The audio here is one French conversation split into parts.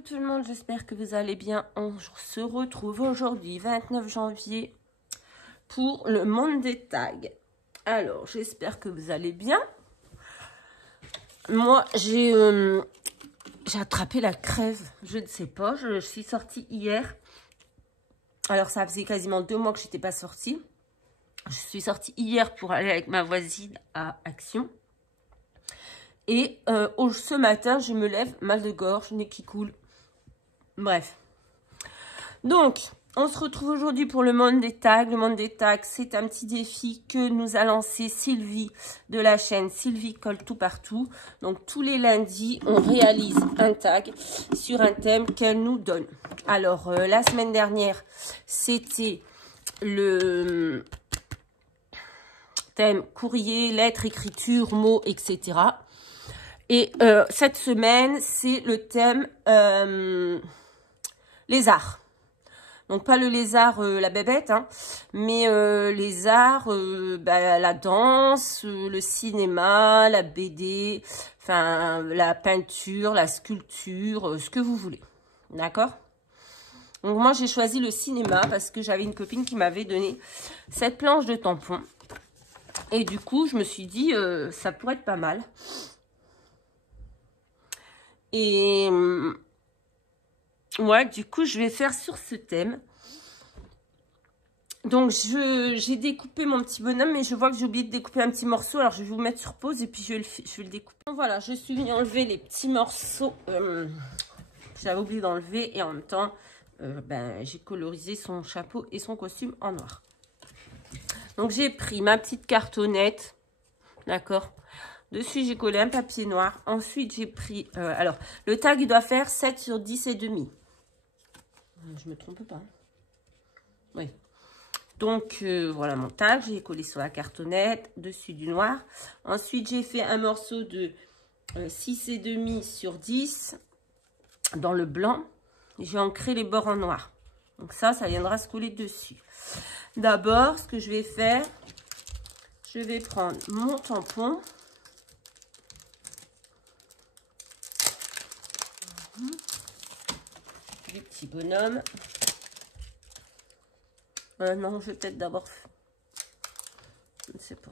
Coucou tout le monde, j'espère que vous allez bien. On se retrouve aujourd'hui, 29 janvier, pour le monde des tags. Alors, j'espère que vous allez bien. Moi, j'ai attrapé la crève, je ne sais pas. Je suis sortie hier. Alors, ça faisait quasiment 2 mois que je n'étais pas sortie. Je suis sortie hier pour aller avec ma voisine à Action. Et ce matin, je me lève, mal de gorge, nez qui coule. Bref. Donc, on se retrouve aujourd'hui pour le monde des tags. Le monde des tags, c'est un petit défi que nous a lancé Sylvie de la chaîne Sylvie Colle Tout Partout. Donc, tous les lundis, on réalise un tag sur un thème qu'elle nous donne. Alors, la semaine dernière, c'était le thème courrier, lettres, écriture, mots, etc. Et cette semaine, c'est le thème lézard. Donc, pas le lézard, la bébête, hein, mais les arts, la danse, le cinéma, la BD, enfin, la peinture, la sculpture, ce que vous voulez. D'accord? Donc, moi, j'ai choisi le cinéma parce que j'avais une copine qui m'avait donné cette planche de tampons. Et du coup, je me suis dit, ça pourrait être pas mal. Et ouais, du coup, je vais faire sur ce thème. Donc, j'ai découpé mon petit bonhomme, mais je vois que j'ai oublié de découper un petit morceau. Alors, je vais vous mettre sur pause et puis je vais le découper. Donc, voilà, je suis venue enlever les petits morceaux. J'avais oublié d'enlever et en même temps, j'ai colorisé son chapeau et son costume en noir. Donc, j'ai pris ma petite cartonnette. D'accord. Dessus, j'ai collé un papier noir. Ensuite, j'ai pris... alors, le tag, il doit faire 7 sur 10 et demi. Je me trompe pas. Oui. Donc, voilà mon tag. J'ai collé sur la cartonnette. Dessus, du noir. Ensuite, j'ai fait un morceau de 6 et demi sur 10 dans le blanc. J'ai ancré les bords en noir. Donc, ça viendra se coller dessus. D'abord, ce que je vais faire, je vais prendre mon tampon. Du petit bonhomme. Non, je vais peut-être d'abord... Je ne sais pas.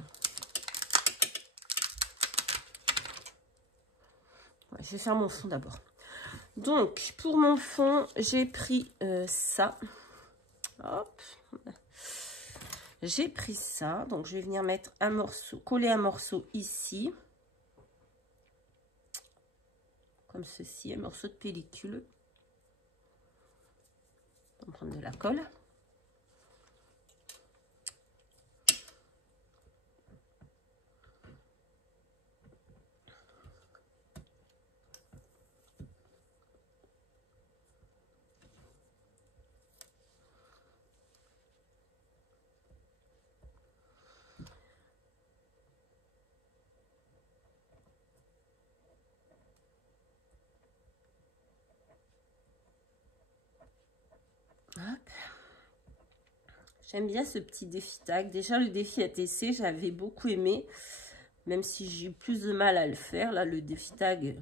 Ouais, je vais faire mon fond d'abord. Donc, pour mon fond, j'ai pris ça. Hop. J'ai pris ça. Donc, je vais venir mettre un morceau, coller un morceau ici. Comme ceci, un morceau de pellicule. On va prendre de la colle. J'aime bien ce petit défi tag. Déjà, le défi ATC, j'avais beaucoup aimé. Même si j'ai eu plus de mal à le faire. Là, le défi tag,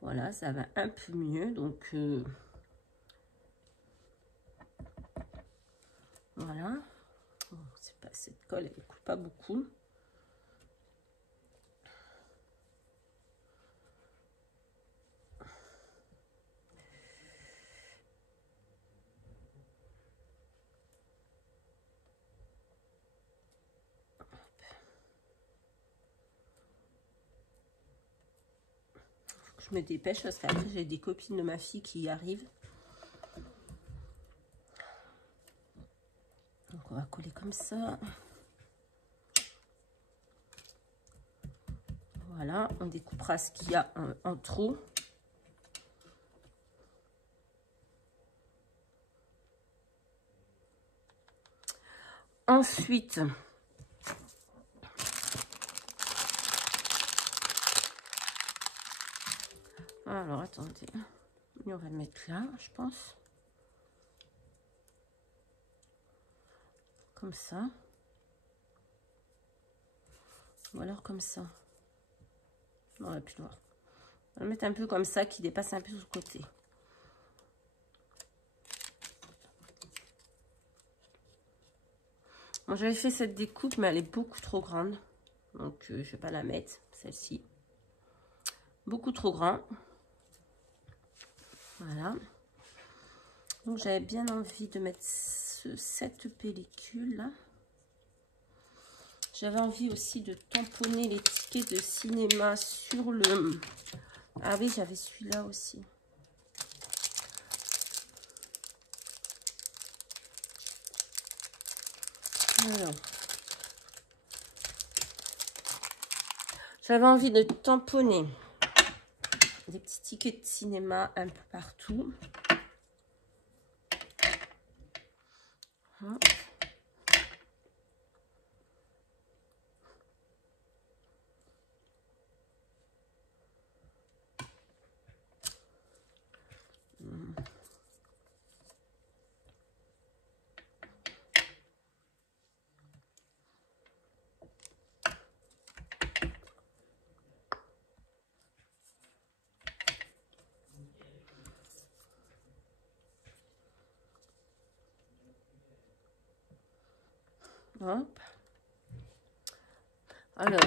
voilà, ça va un peu mieux. Donc, voilà. Oh, c'est pas cette colle, elle ne coule pas beaucoup. Je me dépêche parce qu'après j'ai des copines de ma fille qui arrivent. Donc on va coller comme ça. Voilà, on découpera ce qu'il y a en trop. Ensuite, alors attendez, on va le mettre là, je pense. Comme ça. Ou alors comme ça. Non, on n'a plus le voir. On va le mettre un peu comme ça, qui dépasse un peu sur le côté. Moi, j'avais fait cette découpe, mais elle est beaucoup trop grande. Donc, je ne vais pas la mettre, celle-ci. Beaucoup trop grand. Voilà. Donc, j'avais bien envie de mettre cette pellicule là. J'avais envie aussi de tamponner les tickets de cinéma sur le... Ah oui, j'avais celui-là aussi. Alors. J'avais envie de tamponner des petits tickets de cinéma un peu partout. Hop. Hop. Alors,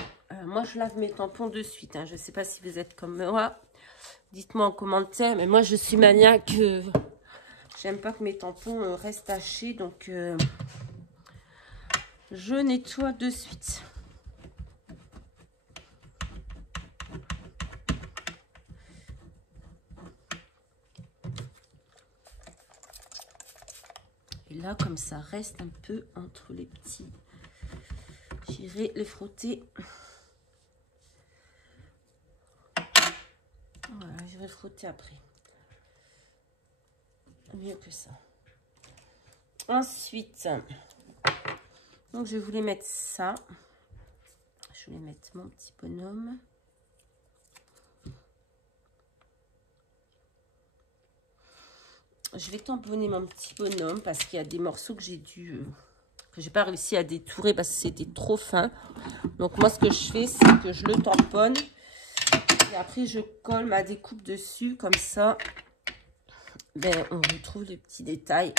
moi je lave mes tampons de suite. Hein. Je ne sais pas si vous êtes comme moi. Dites-moi en commentaire. Mais moi je suis maniaque. J'aime pas que mes tampons restent tachés. Donc je nettoie de suite. Et là, comme ça reste un peu entre les petits, j'irai les frotter. Voilà, j'irai frotter après. Mieux que ça. Ensuite, donc je voulais mettre ça. Je voulais mettre mon petit bonhomme. Je vais tamponner mon petit bonhomme parce qu'il y a des morceaux que j'ai dû... que j'ai pas réussi à détourer parce que c'était trop fin. Donc moi ce que je fais, c'est que je le tamponne. Et après je colle ma découpe dessus. Comme ça, ben, on retrouve les petits détails.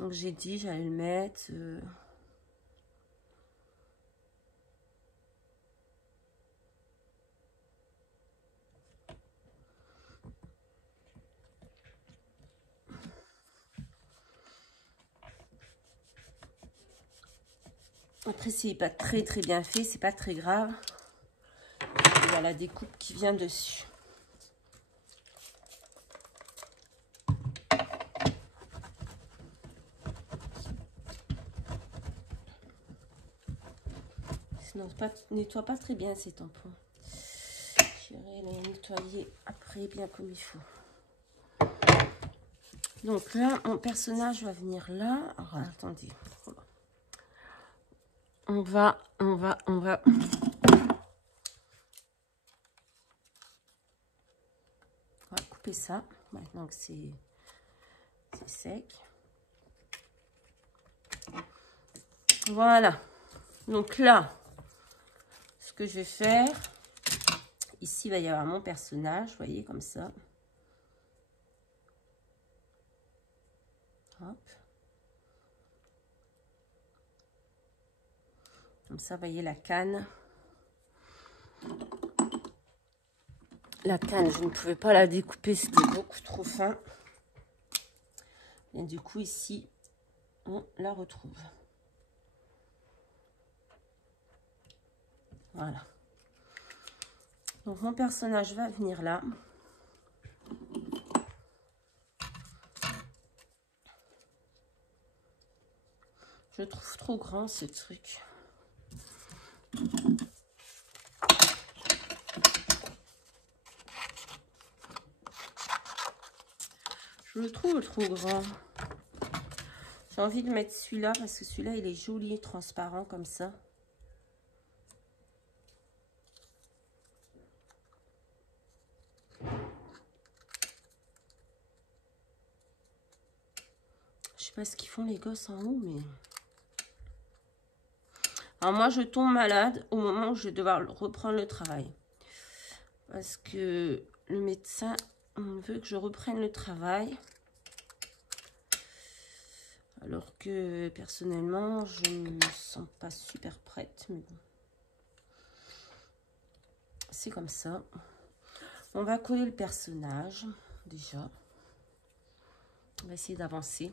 Donc j'ai dit j'allais le mettre... Après, c'est pas très bien fait, c'est pas très grave. Il y a la découpe qui vient dessus. Sinon, nettoie pas très bien ces tampons. J'irai les nettoyer après bien comme il faut. Donc là, mon personnage va venir là. Alors, attendez. On va couper ça. Maintenant que c'est sec. Voilà. Donc là, ce que je vais faire, ici, il va y avoir mon personnage, vous voyez, comme ça. Hop. Comme ça, vous voyez la canne. La canne, je ne pouvais pas la découper, c'était beaucoup trop fin. Et du coup, ici, on la retrouve. Voilà. Donc, mon personnage va venir là. Je trouve trop grand, ce truc. Je le trouve trop grand. J'ai envie de mettre celui-là parce que celui-là, il est joli et transparent comme ça. Je sais pas ce qu'ils font les gosses en haut, mais... Alors moi, je tombe malade au moment où je vais devoir reprendre le travail. Parce que le médecin veut que je reprenne le travail. Alors que personnellement, je ne me sens pas super prête. Mais bon. C'est comme ça. On va coller le personnage déjà. On va essayer d'avancer.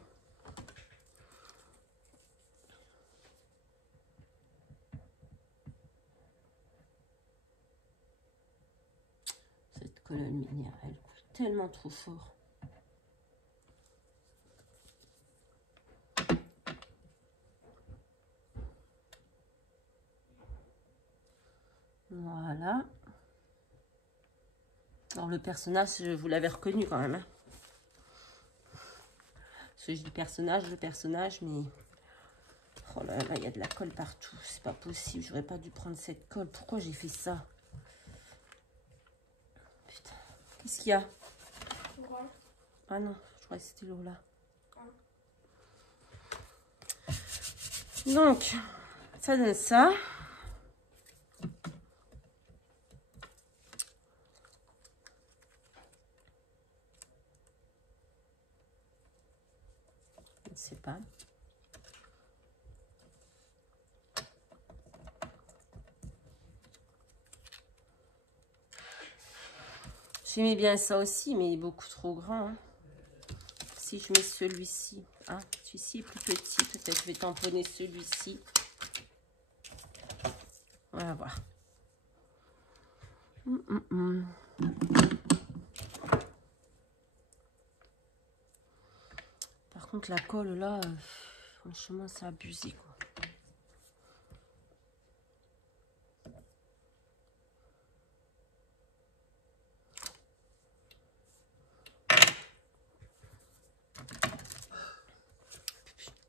Cette colonne minière, elle coule tellement trop fort. Voilà. Alors le personnage, vous l'avez reconnu quand même. Hein. Parce que je dis personnage, le personnage, mais... Oh là là, il y a de la colle partout. C'est pas possible, j'aurais pas dû prendre cette colle. Pourquoi j'ai fait ça? Putain, qu'est-ce qu'il y a? Ah non, je crois que c'était l'eau là. Donc, ça donne ça. Je ne sais pas. J'aimais bien ça aussi, mais il est beaucoup trop grand. Hein. Si je mets celui-ci. Ah, celui-ci est plus petit. Peut-être je vais tamponner celui-ci. On va voir. Par contre, la colle là, franchement, c'est abusé quoi.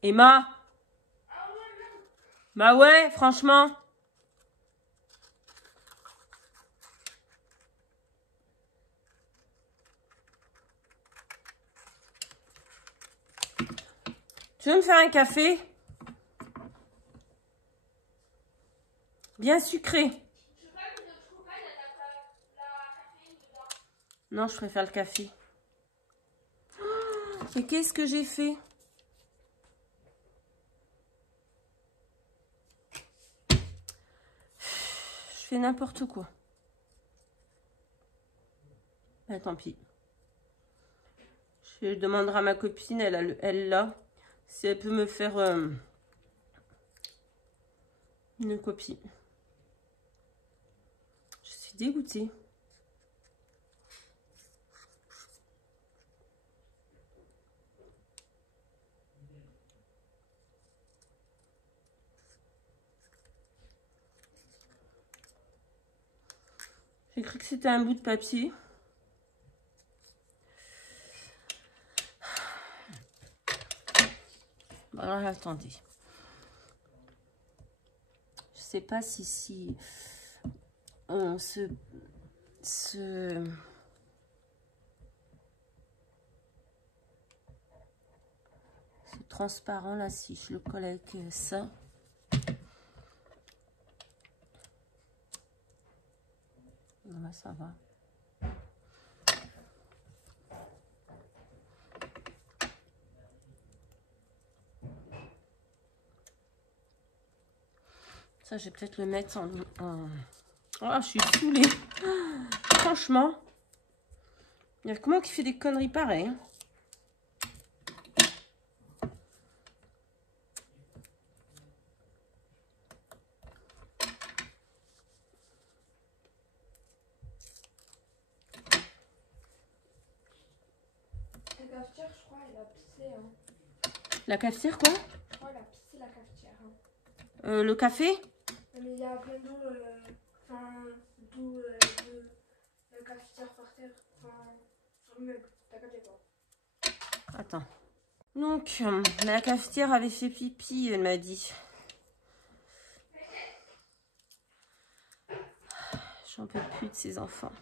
Emma? Bah ouais, franchement. Tu veux me faire un café? Bien sucré. Non, je préfère le café. Mais qu'est-ce que j'ai fait? Je fais n'importe quoi. Ben, tant pis. Je demanderai à ma copine, elle là, si elle peut me faire une copie. Je suis dégoûtée. J'ai cru que c'était un bout de papier. Alors, attendez. Je sais pas si on ce transparent là, si je le colle avec ça. Voilà, ça va. Ça, je vais peut-être le mettre en... Oh, je suis saoulée. Franchement. Il y a comment qui fait des conneries pareilles. Hein. La cafetière, je crois, elle a pissé. Hein. La cafetière, quoi? Je crois qu'elle a pissé la cafetière. Hein. Le café? Mais il y a plein d'eau, d'eau de la cafetière par terre, sur le meuble. T'inquiète pas. Attends. Donc, la cafetière avait fait pipi, elle m'a dit. J'en peux plus de ces enfants.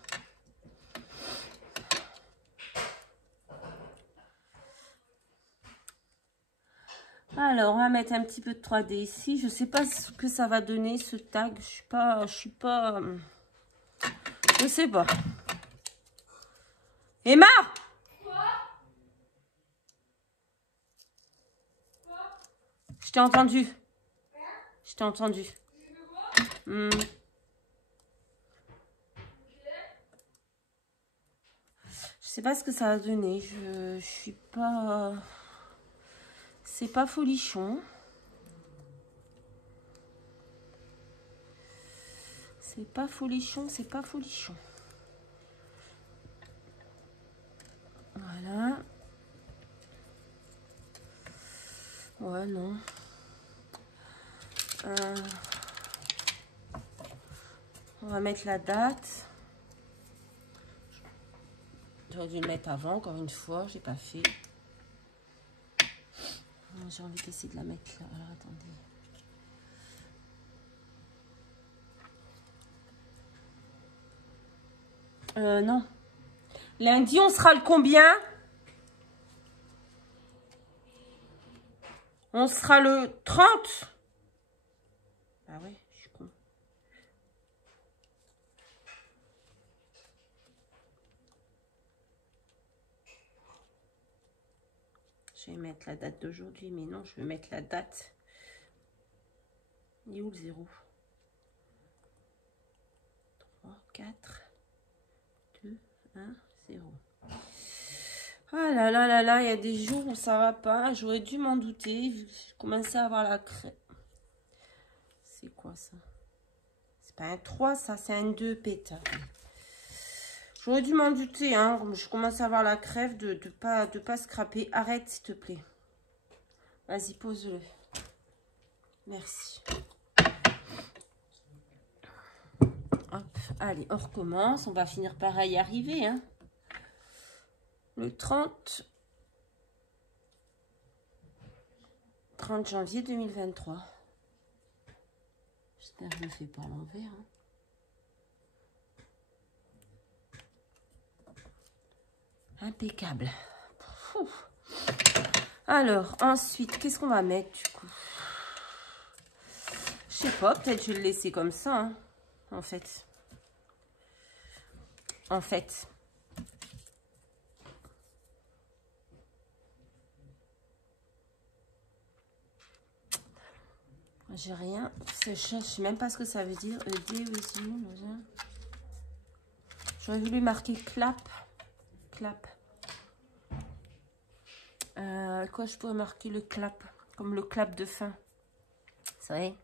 Alors, on va mettre un petit peu de 3D ici. Je sais pas ce que ça va donner, ce tag. Je suis pas Je sais pas. Emma! Je t'ai entendu. Je t'ai entendu. Hmm. Je sais pas ce que ça a donné. Je suis pas... C'est pas folichon. C'est pas folichon, c'est pas folichon. Voilà. Ouais, non. On va mettre la date. J'aurais dû le mettre avant, encore une fois. J'ai pas fait. J'ai envie d'essayer de la mettre là. Alors, attendez. Non. Lundi, on sera le combien? On sera le 30. Ah ouais, je suis con. Je vais mettre la date d'aujourd'hui, mais non, je vais mettre la date. Il est où le 0? 3, 4, 2, 1, 0. Ah là là là là, il y a des jours où ça va pas. J'aurais dû m'en douter. J'ai commencé à avoir la crème. C'est quoi ça? C'est pas un 3, ça, c'est un 2 pétard. J'aurais dû m'en douter, hein. Je commence à avoir la crève de pas scraper. Arrête, s'il te plaît. Vas-y, pose-le. Merci. Hop, allez, on recommence. On va finir par y arriver, hein. Le 30 janvier 2023. J'espère que je ne le fais pas à l'envers. Hein. Impeccable. Ouf. Alors, ensuite, qu'est-ce qu'on va mettre du coup? Je sais pas, peut-être je vais le laisser comme ça, hein, en fait. J'ai rien. Je sais même pas ce que ça veut dire. J'aurais voulu marquer clap. Quoi je pourrais marquer le clap? Comme le clap de fin. Vous savez?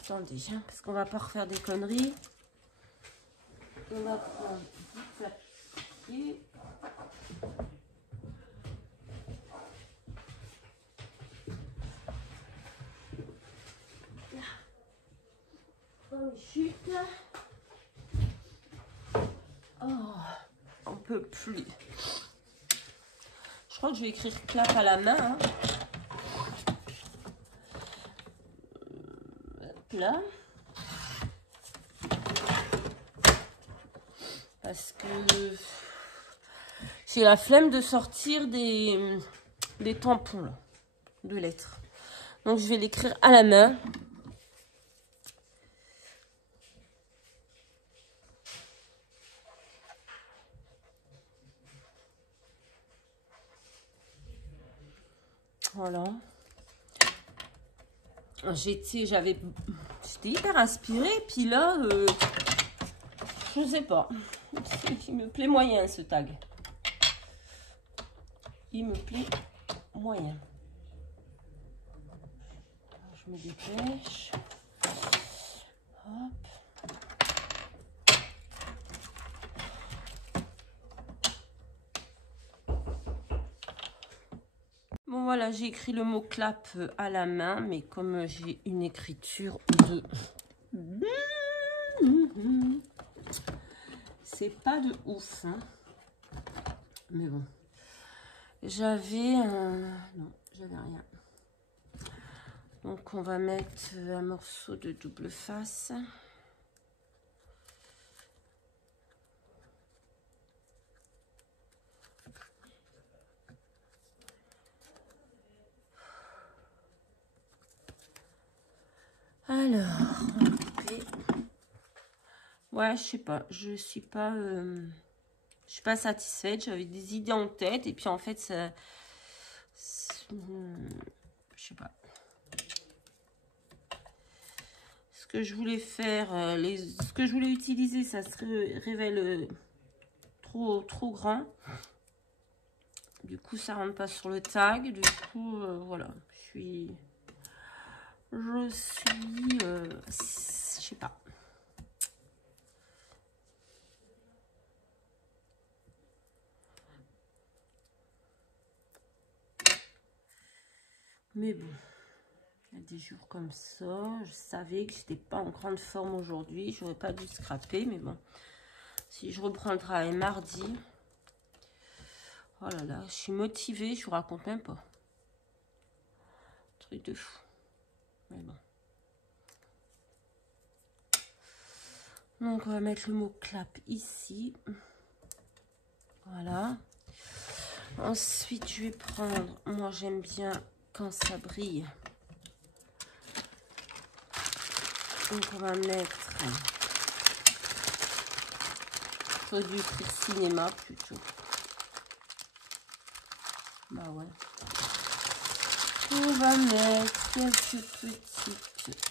Attendez, hein, parce qu'on va pas refaire des conneries. On va prendre du papier. Chute. Oh, on peut plus. Je crois que je vais écrire clap à la main. Hein. Là. Parce que j'ai la flemme de sortir des tampons là, de lettres. Donc je vais l'écrire à la main. Voilà. J'étais hyper inspirée. Puis là, je sais pas. Il me plaît moyen ce tag. Il me plaît moyen. Alors, je me dépêche. Hop. Bon voilà, j'ai écrit le mot clap à la main, mais comme j'ai une écriture de... C'est pas de ouf, hein. Mais bon. J'avais un... Non, j'avais rien. Donc on va mettre un morceau de double face. Alors, on va couper. Ouais, je sais pas. Je suis pas satisfaite. J'avais des idées en tête. Et puis, en fait, ça... Je sais pas. Ce que je voulais faire, ce que je voulais utiliser, ça se révèle trop grand. Du coup, ça rentre pas sur le tag. Du coup, voilà. Je sais pas. Mais bon, il y a des jours comme ça. Je savais que j'étais pas en grande forme aujourd'hui. J'aurais pas dû scraper, mais bon. Si je reprends le travail mardi. Oh là là, je suis motivée, je vous raconte même pas. Truc de fou. Mais bon. Donc, on va mettre le mot clap ici. Voilà. Ensuite, je vais prendre... Moi, j'aime bien quand ça brille. Donc, on va mettre... J'aurais dû écrire cinéma, plutôt. Bah ouais. On va mettre quelques petites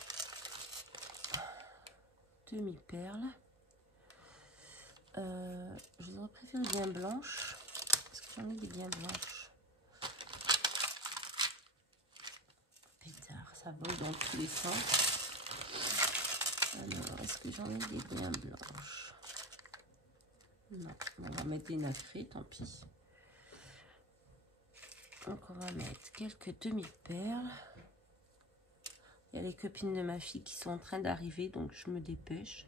demi-perles. Je voudrais préférer bien blanches. Parce que j'en ai des bien blanches. Pétard, ça vole dans tous les sens. Alors, est-ce que j'en ai des bien blanches? Non, on va mettre des nacrées, tant pis. Donc, on va mettre quelques demi-perles. Il y a les copines de ma fille qui sont en train d'arriver, donc je me dépêche.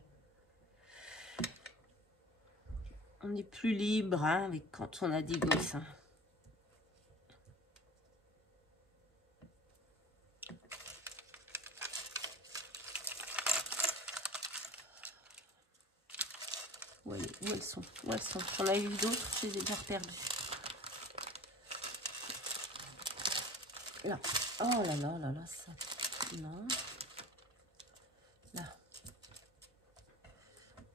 On est plus libre hein, avec quand on a des gosses. Hein. Où elles sont? Où elles sont? J'en ai eu d'autres, je les ai déjà perdues. Là. Oh là là là là, ça. Non. Là.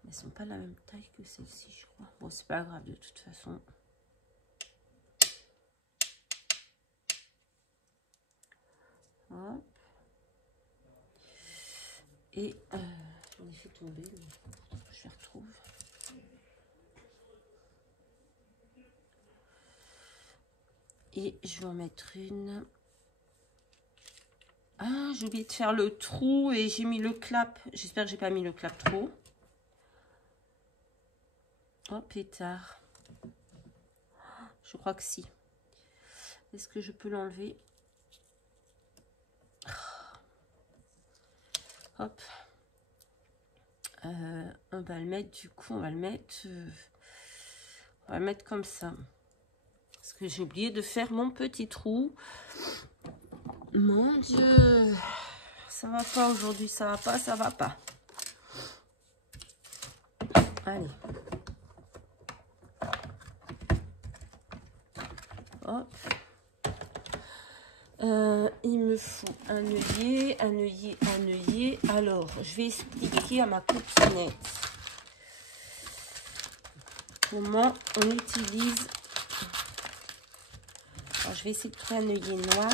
Elles sont pas de la même taille que celle-ci, je crois. Bon, c'est pas grave de toute façon. Hop. Et j'en ai fait tomber, mais je les retrouve. Et je vais en mettre une. Ah, j'ai oublié de faire le trou et j'ai mis le clap. J'espère que j'ai pas mis le clap trop. Oh, pétard. Je crois que si. Est-ce que je peux l'enlever? Hop. On va le mettre, du coup, on va le mettre comme ça. Parce que j'ai oublié de faire mon petit trou. Mon Dieu. Ça va pas aujourd'hui, ça va pas, ça va pas. Allez. Hop. Il me faut un œillet, un œillet, un œillet. Alors, je vais expliquer à ma copinette comment on utilise. Alors, je vais essayer de trouver un œillet noir.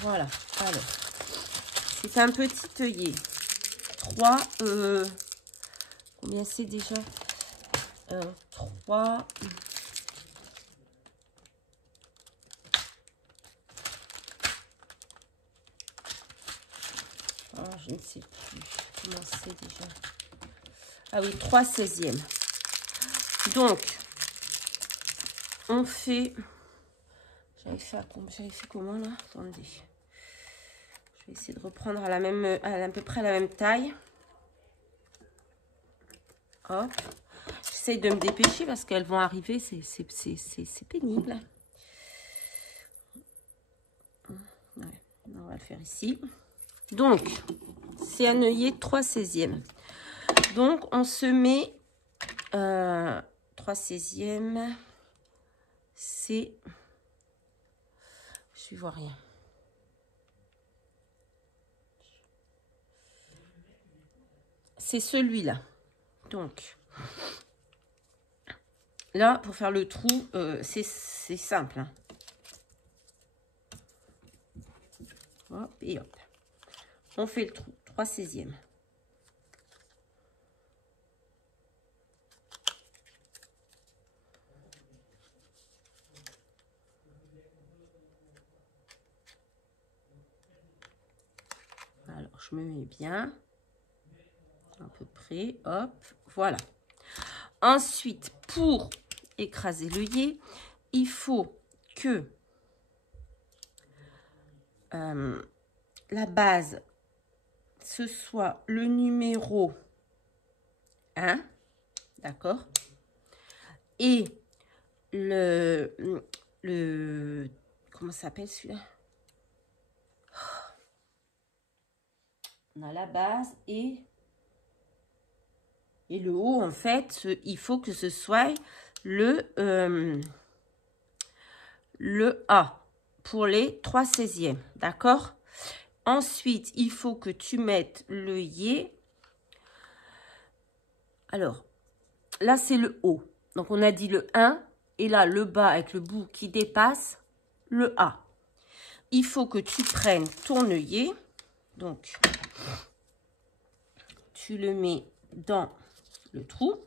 Voilà. Alors, c'est un petit œillet. 3. Combien c'est déjà? 3. Oh, je ne sais plus comment c'est déjà. Ah oui, 3/16e. Donc, on fait... J'avais fait comment là? Attendez. Je vais essayer de reprendre à à peu près la même taille. Hop. J'essaye de me dépêcher parce qu'elles vont arriver. C'est pénible. Ouais, on va le faire ici. Donc, c'est un œillet 3/16e. Donc, on se met 3/16e. C'est Je vois rien. C'est celui-là. Donc, là, pour faire le trou, c'est simple. Hein. Hop, et hop. On fait le trou. 3/16. Alors, je me mets bien. À peu près. Hop. Voilà. Ensuite, pour écraser l'œillet, il faut que la base, ce soit le numéro 1. D'accord? Et comment ça s'appelle celui-là? On a la base et le haut, en fait, il faut que ce soit le A pour les 3/16. D'accord? Ensuite, il faut que tu mettes l'œillet. Alors, là, c'est le haut. Donc, on a dit le 1. Et là, le bas avec le bout qui dépasse, le A. Il faut que tu prennes ton œillet. Donc, tu le mets dans le trou.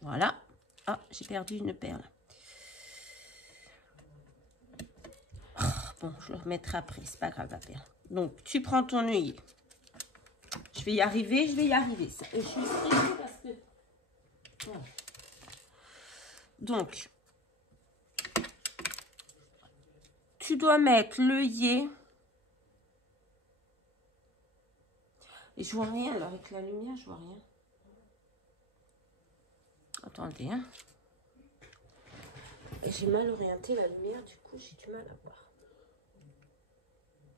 Voilà. Ah, j'ai perdu une perle. Oh, bon, je le remettrai après. C'est pas grave, la perle. Donc, tu prends ton œillet. Je vais y arriver, je vais y arriver. Je suis stressée parce que... Voilà. Donc, tu dois mettre l'œillet. Et je vois rien, là, avec la lumière, je vois rien. Attendez, hein. J'ai mal orienté la lumière, du coup, j'ai du mal à voir.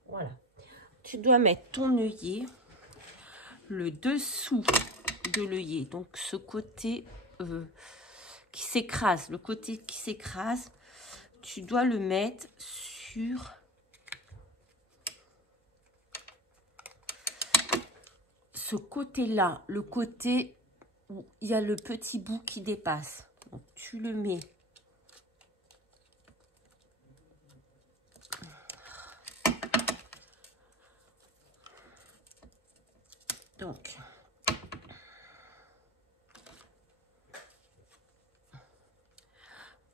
Voilà. Tu dois mettre ton œillet, le dessous de l'œillet, donc ce côté qui s'écrase, le côté qui s'écrase, tu dois le mettre sur ce côté-là, le côté où il y a le petit bout qui dépasse. Donc, tu le mets. Donc,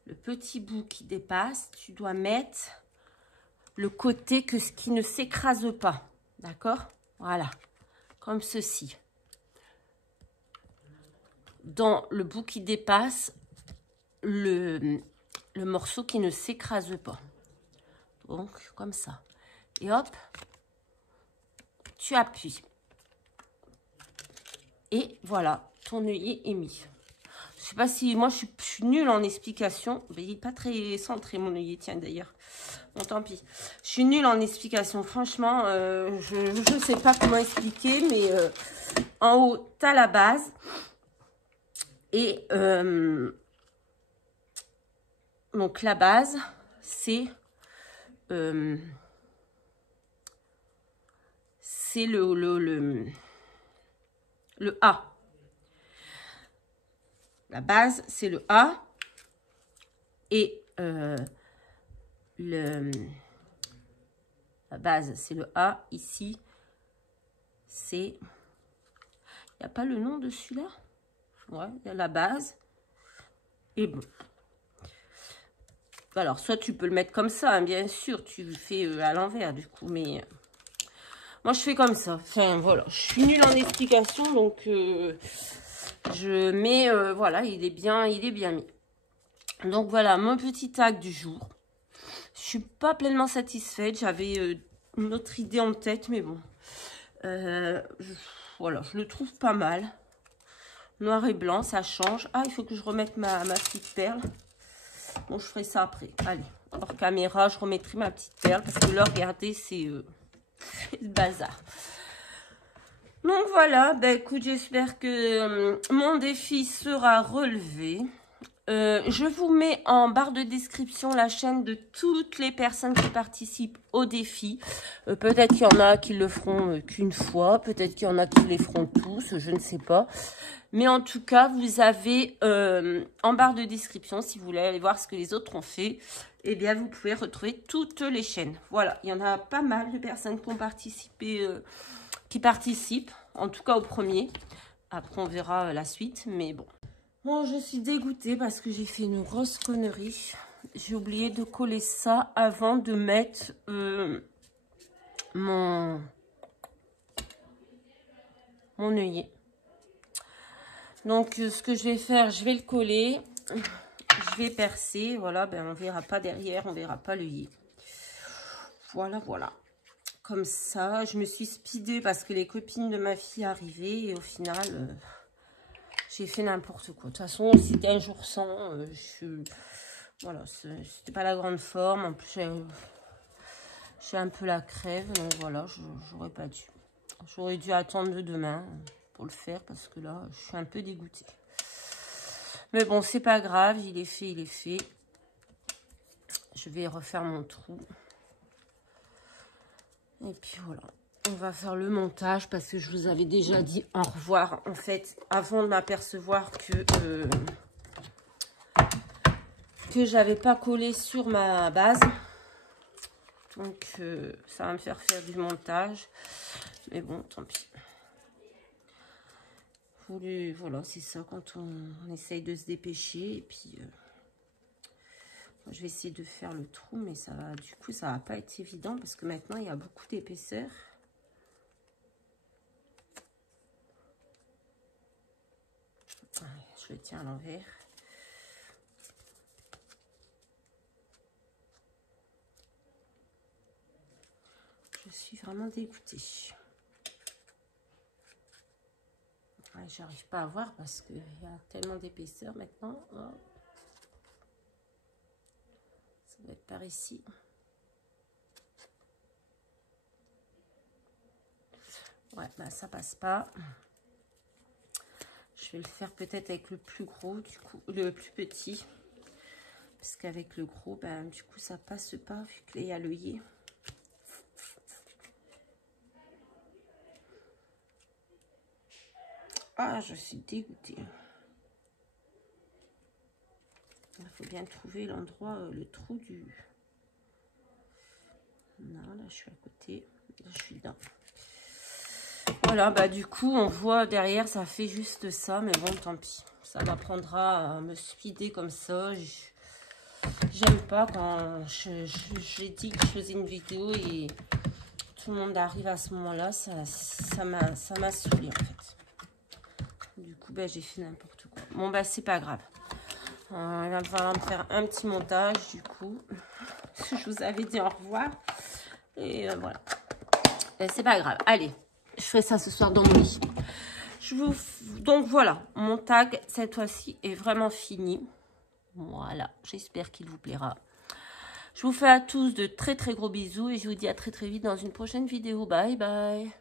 le petit bout qui dépasse, tu dois mettre le côté qui ne s'écrase pas. D'accord? Voilà. Comme ceci. Dans le bout qui dépasse, le morceau qui ne s'écrase pas. Donc, comme ça. Et hop, tu appuies. Et voilà, ton œillet est mis. Je sais pas si... Moi, je suis nulle en explication. Mais il n'est pas très centré, mon œillet. Tiens, d'ailleurs. Bon, tant pis. Je suis nulle en explication. Franchement, je ne sais pas comment expliquer. Mais en haut, tu as la base. Et donc, la base, c'est le A. La base, c'est le A. Et la base, c'est le A. Ici, c'est... Il n'y a pas le nom de celui-là? Ouais, il y a la base. Et bon. Alors, soit tu peux le mettre comme ça, hein, bien sûr. Tu le fais à l'envers, du coup. Mais moi, je fais comme ça. Enfin, voilà. Je suis nulle en explication, donc... je mets, voilà, il est bien mis. Donc voilà, mon petit tag du jour. Je suis pas pleinement satisfaite. J'avais une autre idée en tête, mais bon. Voilà, je le trouve pas mal. Noir et blanc, ça change. Ah, il faut que je remette ma petite perle. Bon, je ferai ça après. Allez, hors caméra, je remettrai ma petite perle. Parce que là, regardez, c'est le bazar. Donc voilà, ben écoute, j'espère que mon défi sera relevé. Je vous mets en barre de description la chaîne de toutes les personnes qui participent au défi. Peut-être qu'il y en a qui le feront qu'une fois, peut-être qu'il y en a qui les feront tous, je ne sais pas. Mais en tout cas, vous avez en barre de description, si vous voulez aller voir ce que les autres ont fait, eh bien, vous pouvez retrouver toutes les chaînes. Voilà, il y en a pas mal de personnes qui ont participé, qui participent, en tout cas au premier. Après, on verra la suite, mais bon. Bon, je suis dégoûtée parce que j'ai fait une grosse connerie. J'ai oublié de coller ça avant de mettre mon œillet. Donc, ce que je vais faire, je vais le coller. Je vais percer. Voilà, ben, on verra pas derrière, on verra pas l'œillet. Voilà, voilà. Comme ça, je me suis speedée parce que les copines de ma fille arrivaient et au final... j'ai fait n'importe quoi. De toute façon, c'était un jour sans. Voilà, c'était pas la grande forme. En plus, j'ai un peu la crève. Donc voilà, j'aurais pas dû. J'aurais dû attendre de demain pour le faire parce que là, je suis un peu dégoûtée. Mais bon, c'est pas grave. Il est fait, il est fait. Je vais refaire mon trou. Et puis voilà. On va faire le montage parce que je vous avais déjà dit au revoir en fait avant de m'apercevoir que j'avais pas collé sur ma base. Donc ça va me faire du montage. Mais bon, tant pis. Voilà, c'est ça quand on essaye de se dépêcher. Et puis je vais essayer de faire le trou, mais ça va, du coup ça va pas être évident parce que maintenant il y a beaucoup d'épaisseur. Je le tiens à l'envers. Je suis vraiment dégoûtée. Ouais, j'arrive pas à voir parce qu'il y a tellement d'épaisseur maintenant. Oh. Ça doit être par ici. Ouais, bah ça passe pas. Je vais le faire peut-être avec le plus gros, du coup, le plus petit. Parce qu'avec le gros, ben, du coup, ça passe pas, vu qu'il y a l'œillet. Ah, je suis dégoûtée. Il faut bien trouver l'endroit, le trou du... Non, là, je suis à côté. Là, je suis dedans. Voilà, bah du coup, on voit derrière, ça fait juste ça. Mais bon, tant pis. Ça m'apprendra à me speeder comme ça. J'aime pas quand j'ai dit que je faisais une vidéo et tout le monde arrive à ce moment-là. Ça m'a saoulée, en fait. Du coup, bah, j'ai fait n'importe quoi. Bon, bah, c'est pas grave. Il va falloir me faire un petit montage, du coup. Je vous avais dit au revoir. Et voilà. C'est pas grave. Allez, je ferai ça ce soir dans mon lit. Donc, voilà. Mon tag, cette fois-ci, est vraiment fini. Voilà. J'espère qu'il vous plaira. Je vous fais à tous de très, très gros bisous. Et je vous dis à très, très vite dans une prochaine vidéo. Bye, bye.